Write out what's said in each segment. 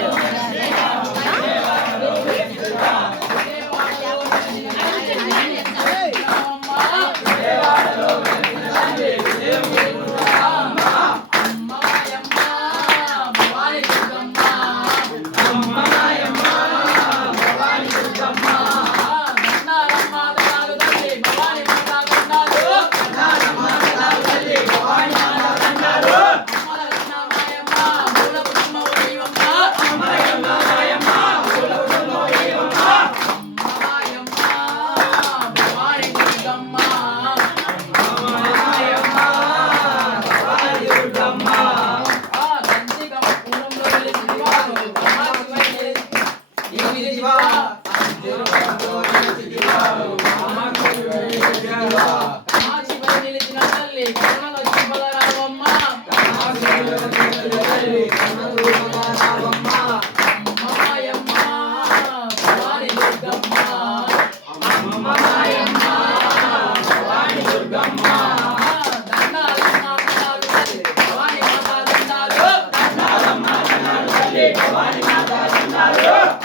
brasileiro. Bye.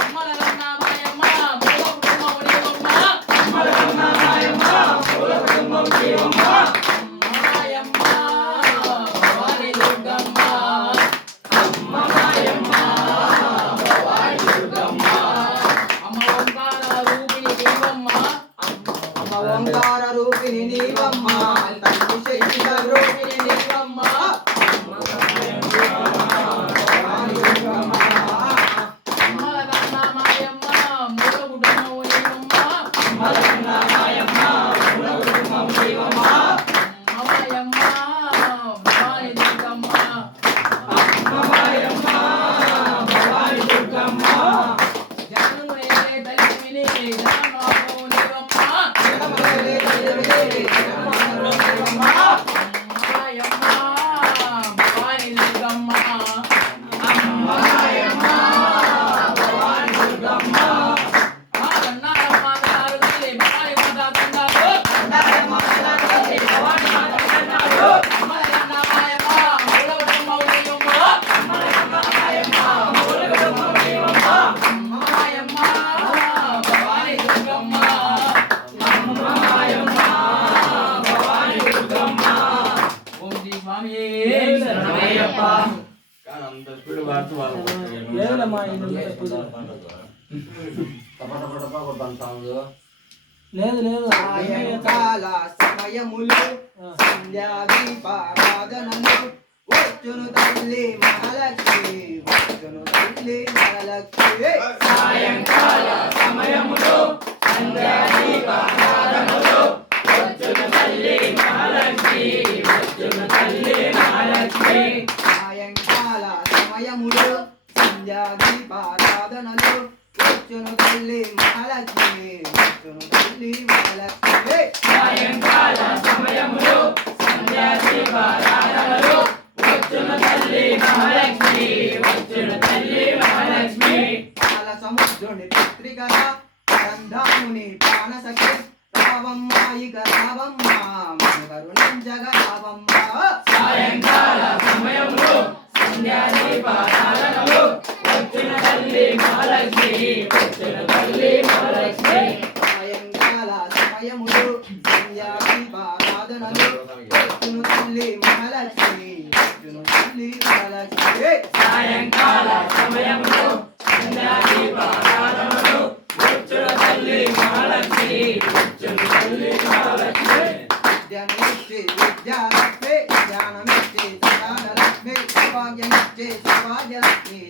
లేదు లేదు సాయంకాల సమయములు సంధ్యాదీపారాధనలు వచ్చును తల్లి మహాలక్ష్మి వచ్చును తల్లి మహాలక్ష్మి సాయంకాల సమయములు సంధ్యాదీపారాధనలు వచ్చును తల్లి మహాలక్ష్మి వచ్చును తల్లి మహాలక్ష్మి సాయంకాల సమయములు సంధ్యా దీపారాధనలు వచ్చును తల్లి మహాలక్ష్మి వచ్చును తల్లి మహాలక్ష్మి. సాయంకాల సమయములు సంధ్యా దీపారాధనలు వచ్చును తల్లి మహాలక్ష్మి వచ్చును తల్లి మహాలక్ష్మి కాల సముద్రుని పుత్రికల గంధాముని ప్రాణసఖి రావమ్మ ఇక రావమ్మ కరుణించగ రావమ్మ సాయంకాల సమయములు సంధ్యా దీపారాధనలు వచ్చిన తల్లి సాయంకాల సమయములు తల్లి మహాలక్ష్మి తల్లి మహాలక్ష్మి దీపారాధనలు వచ్చిన తల్లి మహాలక్ష్మి వచ్చిన తల్లి మహాలక్ష్మి విద్యనిచ్చే విద్యాలక్ష్మి జ్ఞానమిచ్చే జ్ఞానలక్ష్మి సౌభాగ్యమిచ్చే సౌభాగ్యలక్ష్మి ధైర్యమిచ్చే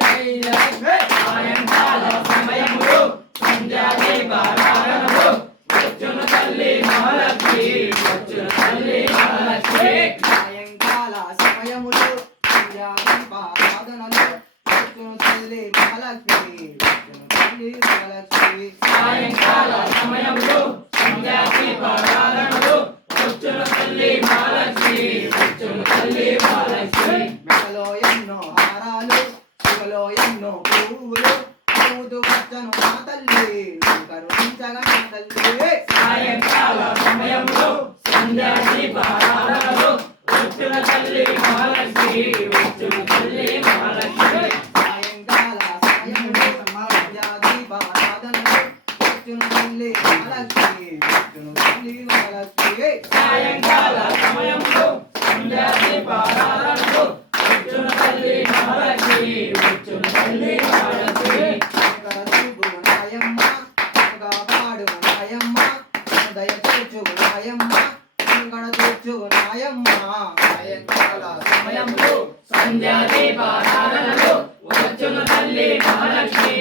ధైర్యలక్ష్మి సాయంకాల సమయములు సంధ్యా దీపారాధనలు వచ్చును తల్లి మహాలక్ష్మి వచ్చును తల్లి మహాలక్ష్మి సమయంలో సంధ్యాదీపారాధనలో వచ్చును తల్లి మహాలక్ష్మి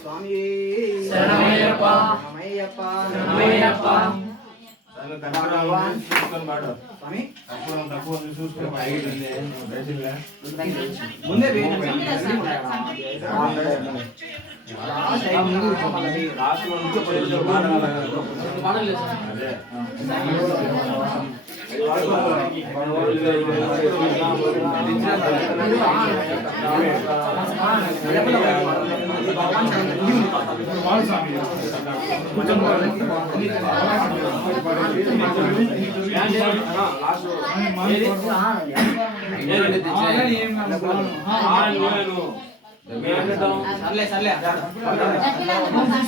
స్వామి చూసుకొని పాడు తక్కువ తక్కువ చూసుకొని ముందే రాష్ట్రం అదే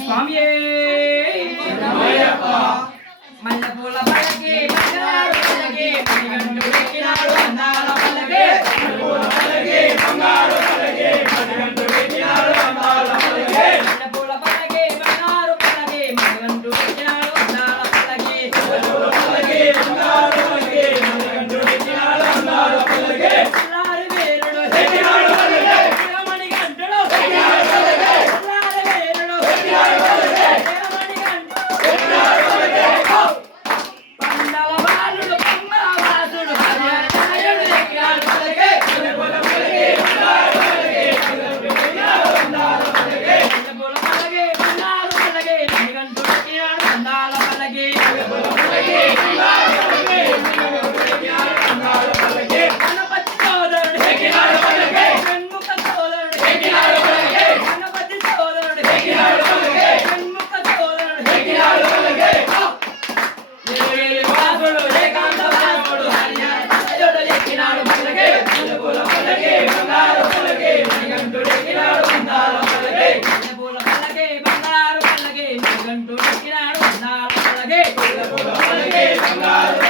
స్వామి Hallelujah.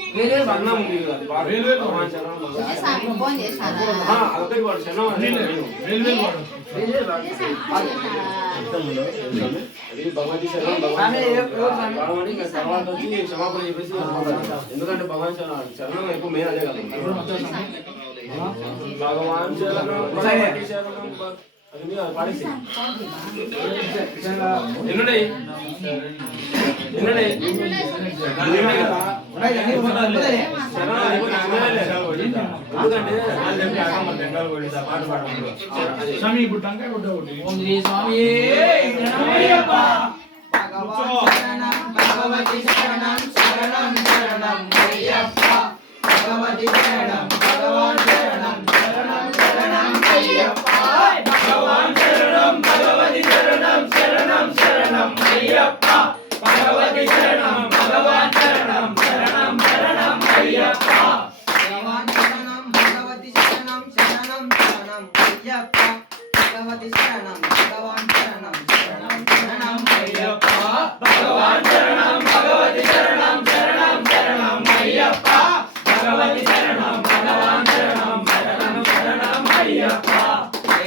క్షమాపణ చెప్పేసి ఎందుకంటే భగవాన్ చరణం చరణం ఎక్కువ మెయిన్ అదే కదా. భగవాన్ చరణం ఎన్నున్నాయి ఎన్నున్నాయి స్వామి ఇప్పుడు టంకాయ కొట్ట ఒకటి స్వామి శరణం భగవతి శరణం శరణం శరణం అయ్యప్ప భగవతి శరణం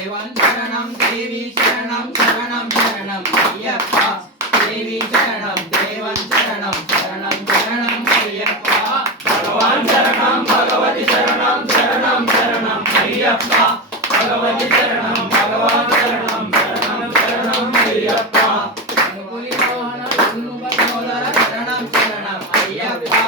தேவன் சரணம் தேவி சரணம் சரணம் சரணம் ஐயப்பா தேவி சரணம் தேவன் சரணம் சரணம் சரணம் ஐயப்பா பகவான் சரணம் பகவதி சரணம் சரணம் சரணம் ஐயப்பா பகவதி சரணம் பகவான் சரணம் சரணம் சரணம் ஐயப்பா சரணம் சரணம் Ayyappa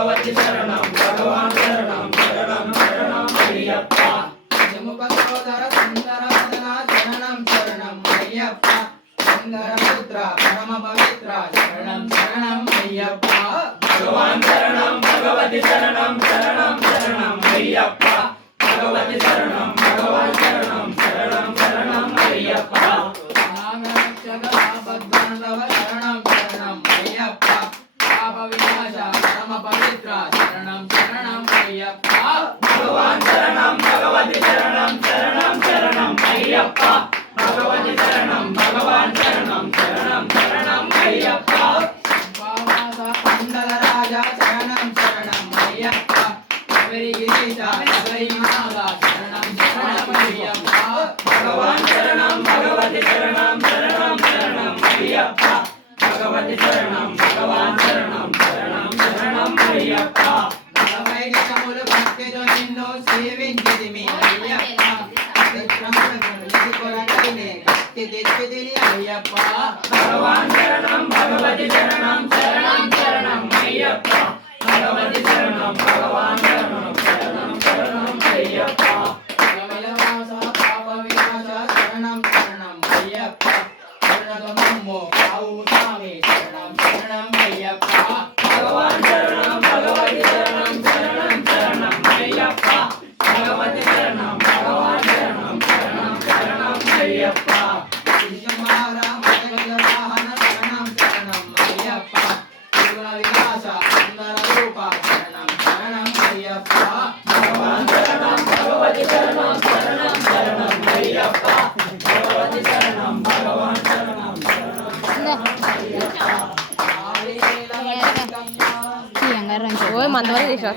know what you better Ayyappa Sabari கிரீஷா Sabari மாதா சரணம் சரணம் ஐயப்பா பகவான் சரணம் பகவதி சரணம் சரணம் சரணம் ஐயப்பா பகவதி சரணம் பகவான் சரணம் சரணம் சரணம் ஐயப்பா అయ్యప్ప. సింహమారామ జగజవాహన శరణం శరణం అయ్యప్ప. శివ విలాస సుందర రూప శరణం శరణం అయ్యప్ప. భగవాన్ శరణం భగవతి శరణం శరణం శరణం అయ్యప్ప. భగవతి శరణం భగవాన్ శరణం శరణం అయ్యప్ప. మందమని తీసుకో